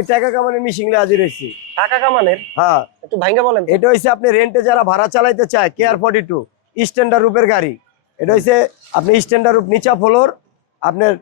আমি টাকা কামানোর মেশিন নিয়ে হাজির হয়েছি। টাকা কামানের? হ্যাঁ, একটু ভাঙ্গা বলেন। এটা হচ্ছে আপনি রেন্টে যারা ভাড়া চালাইতে চায় কেয়ার 42 স্ট্যান্ডার্ড রূপের গাড়ি। এটা হচ্ছে আপনি স্ট্যান্ডার্ড রূপ নিচা ফ্লোর, আপনার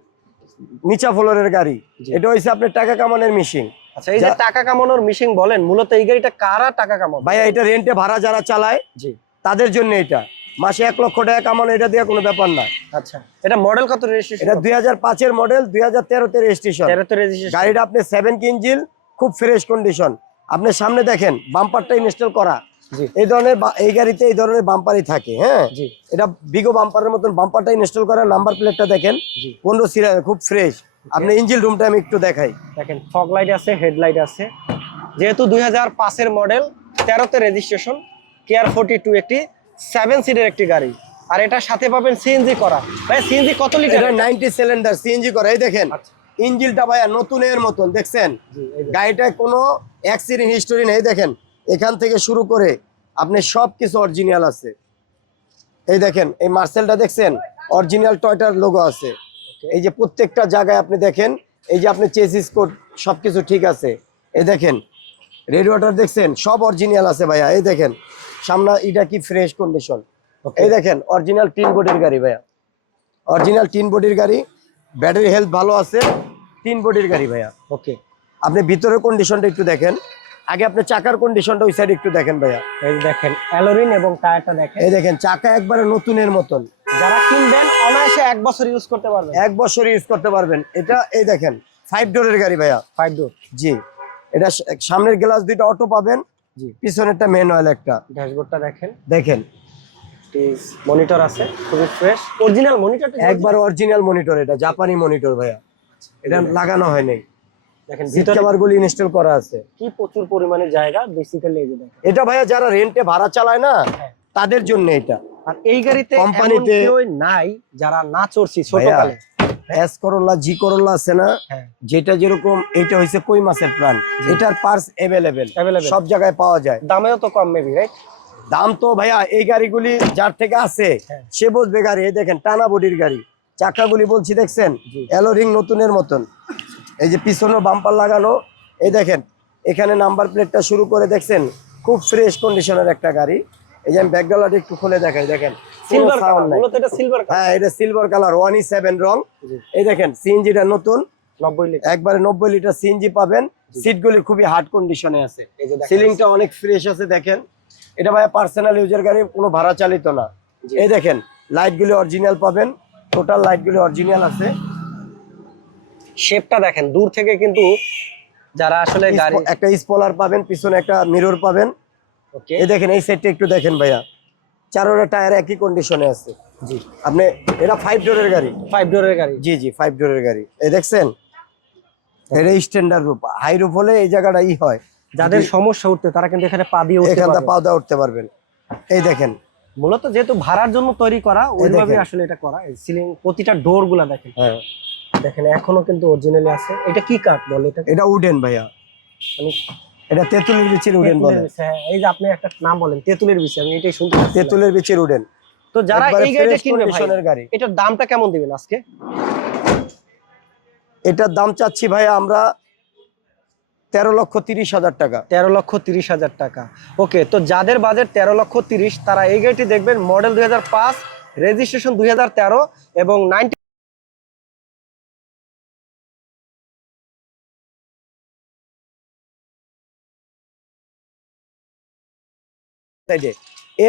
নিচা ফ্লোরের গাড়ি। এটা হচ্ছে আপনার টাকা কামানোর মেশিন। আচ্ছা, এই যে টাকা কামানোর মেশিন বলেন, মূলত এই গাড়িটা কারা টাকা কামাবে? ভাইয়া এটা রেন্টে ভাড়া যারা চালায় জি, তাদের জন্য এটা মাসে 1 লক্ষ টাকা কামানো, এটা দিয়ে কোনো ব্যাপার না। আচ্ছা, এটা মডেল কত, রেজিস্ট্রেশন? এটা 2005 এর মডেল, 2013 তে রেজিস্ট্রেশন। 13 তে রেজিস্ট্রেশন। গাড়িটা আপনি 7 কি ইঞ্জিন, খুব ফ্রেশ কন্ডিশন। আপনি সামনে দেখেন বাম্পারটা ইনস্টল করা। জি, এই ধরনের এই গাড়িতে এই ধরনের বাম্পারই থাকে। হ্যাঁ, জি, এটা বিগো বাম্পারের মতন বাম্পারটা ইনস্টল করা। নাম্বার প্লেটটা দেখেন, জি, 15 সিরিয়াল, খুব ফ্রেশ। আপনি ইঞ্জিন রুমটা আমি একটু দেখাই। দেখেন ফগ লাইট আছে, হেডলাইট আছে। যেহেতু 2005 এর মডেল, 13 তে রেজিস্ট্রেশন, কেয়ার 42 একটি 7 সিটের একটি গাড়ি। আর এটার সাথে পাবেন সিএনজি করা। ভাই সিএনজি কত লিটার? এটা 90 সিলিন্ডার সিএনজি করা। এই দেখেন ইঞ্জিনটা ভাইয়া নতুনের মতন, দেখছেন? গাড়িটায় কোনো অ্যাক্সিডেন্ট হিস্টোরি নেই। দেখেন এখান থেকে শুরু করে আপনি সবকিছু অরিজিনাল আছে। এই দেখেন এই মার্সেলটা দেখছেন, অরিজিনাল টয়টার লোগো আছে। এই যে প্রত্যেকটা জায়গায় আপনি দেখেন, এই যে আপনি চেসিস কোড সবকিছু ঠিক আছে। এই দেখেন রেডিয়েটর দেখছেন, সব অরিজিনাল আছে ভাইয়া। এই দেখেন সামনে এটা কি ফ্রেশ কন্ডিশন। এই দেখেন অরিজিনাল টিন বডির গাড়ি ভাইয়া, অরিজিনাল টিন বডির গাড়ি। ব্যাটারি হেলথ ভালো আছে, টিন বডির গাড়ি ভাইয়া। ওকে, আপনি ভিতরের কন্ডিশনটা একটু দেখেন। আগে আপনি চাকার কন্ডিশনটা ওই সাইড একটু দেখেন ভাইয়া। এই দেখেন অ্যালোরিন এবং টায়ারটা দেখেন। এই দেখেন চাকা একবারে নতুনের মতন। যারা কিনবেন অনায়াসে 1 বছর ইউজ করতে পারবেন। 1 বছর ইউজ করতে পারবেন এটা। এই দেখেন 5 ডোরের গাড়ি ভাইয়া, 5 ডোর। জি। এটা সামনের গ্লাস দুইটা অটো পাবেন, জি, পিছনেরটা ম্যানুয়াল একটা। ড্যাশবোর্ডটা দেখেন, দেখেন মনিটর আছে, খুবই ফ্রেশ অরিজিনাল মনিটর। একবার অরিজিনাল মনিটর, এটা জাপানি মনিটর ভাইয়া, এটা লাগানো হয় নাই। দেখেন সিট কভারগুলো ইনস্টল করা আছে। কি প্রচুর পরিমাণে জায়গা বেসিক্যালি। এই যে দেখেন এটা ভাইয়া যারা রেন্টে ভাড়া চালায় না তাদের জন্য এটা। আর এই গাড়িতে কোম্পানিতে কেউ নাই যারা না চড়ছি ছোটকালে। এস করোলা, জি করোলা আছে না, যেটা যেরকম এটা হইছে কই মাছের প্রাণ। এটার পার্টস अवेलेबल সব জায়গায় পাওয়া যায়, দামেও তো কম মেবি, রাইট? দাম তো ভাইয়া এই গাড়িগুলি যার থেকে আছে সে বুঝবে গাড়ি। এই দেখেন টানা বডির গাড়ি, চাকাগুলি বলছি দেখছেন অ্যালোরিং নতুনের মতন। এই যে পিছনে বাম্পার লাগানো। এই দেখেন এখানে নাম্বার প্লেটটা শুরু করে দেখছেন, খুব ফ্রেশ কন্ডিশনের একটা গাড়ি। এই যে আমি ব্যাকডালাটা একটু খুলে দেখাই। দেখেন সিলভার কালার, মূলত এটা সিলভার কালার। হ্যাঁ, এটা সিলভার কালার 1E7 রং। এই দেখেন সিএনজিটা নতুন, 90 লিটার, একবারে 90 লিটার সিএনজি পাবেন। সিটগুলি খুবই হার্ড কন্ডিশনে আছে, সিলিংটা অনেক ফ্রেশ আছে। দেখেন এটা ভাই পার্সোনাল ইউজার গাড়ি, কোনো ভাড়া চালিত না। এই দেখেন লাইটগুলি অরিজিনাল পাবেন, টোটাল লাইটগুলি অরিজিনাল আছে। শেপটা দেখেন দূর থেকে, কিন্তু যারা আসলে গাড়ি একটা স্পয়লার পাবেন, পিছনে একটা মিরর পাবেন। ওকে, এই দেখেন এই সাইডটা একটু দেখেন ভাইয়া, চারোটা টায়ার একই কন্ডিশনে আছে। জি, আপনি এটা 5 ডোরের গাড়ি। 5 ডোরের গাড়ি, জি জি 5 ডোরের গাড়ি। এই দেখছেন এটা স্ট্যান্ডার্ড রূপ। হাই রূপ হলে এই জায়গাটা হয়, যাদের সমস্যা উঠতে তারা কিন্তু এখানে পা দিয়ে উঠতে এখানটা পারবে, পা দিয়ে উঠতে পারবেন। এই দেখেন মূলত যেহেতু ভাড়ার জন্য তৈরি করা, ওইভাবে আসলে এটা করা। এই সিলিং প্রতিটা ডোর গুলা দেখেন, হ্যাঁ দেখেন এখনো কিন্তু অরিজিনালি আছে। এটা কি কাঠ বলে? এটা উডেন ভাইয়া, মানে এটা তেঁতুলের বিচির উডেন বলে। হ্যাঁ, এই যে আপনি একটা নাম বলেন তেঁতুলের বিচি, আমি এটাই শুনতে পাচ্ছি। তেঁতুলের বিচির উডেন। তো যারা এই গাড়িটা কিনবে ভাই, গাড়ি, এটার দামটা কেমন দিবেন আজকে? এটার দাম চাচ্ছি ভাইয়া আমরা 13,30,000 টাকা। 13,30,000 টাকা। ওকে, তো যাদের বাজেট 13,30,000 তারা এই গাড়িটি দেখবেন। মডেল 2005, রেজিস্ট্রেশন 2013 এবং 90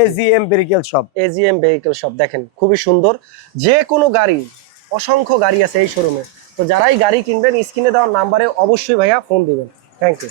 AGM vehicle shop. AGM vehicle shop দেখেন খুবই সুন্দর। যে কোনো গাড়ি, অসংখ্য গাড়ি আছে এই শোরুমে। তো যারাই গাড়ি কিনবেন স্ক্রিনে দেওয়া নাম্বারে অবশ্যই ভাইয়া ফোন দিবেন। Thank you.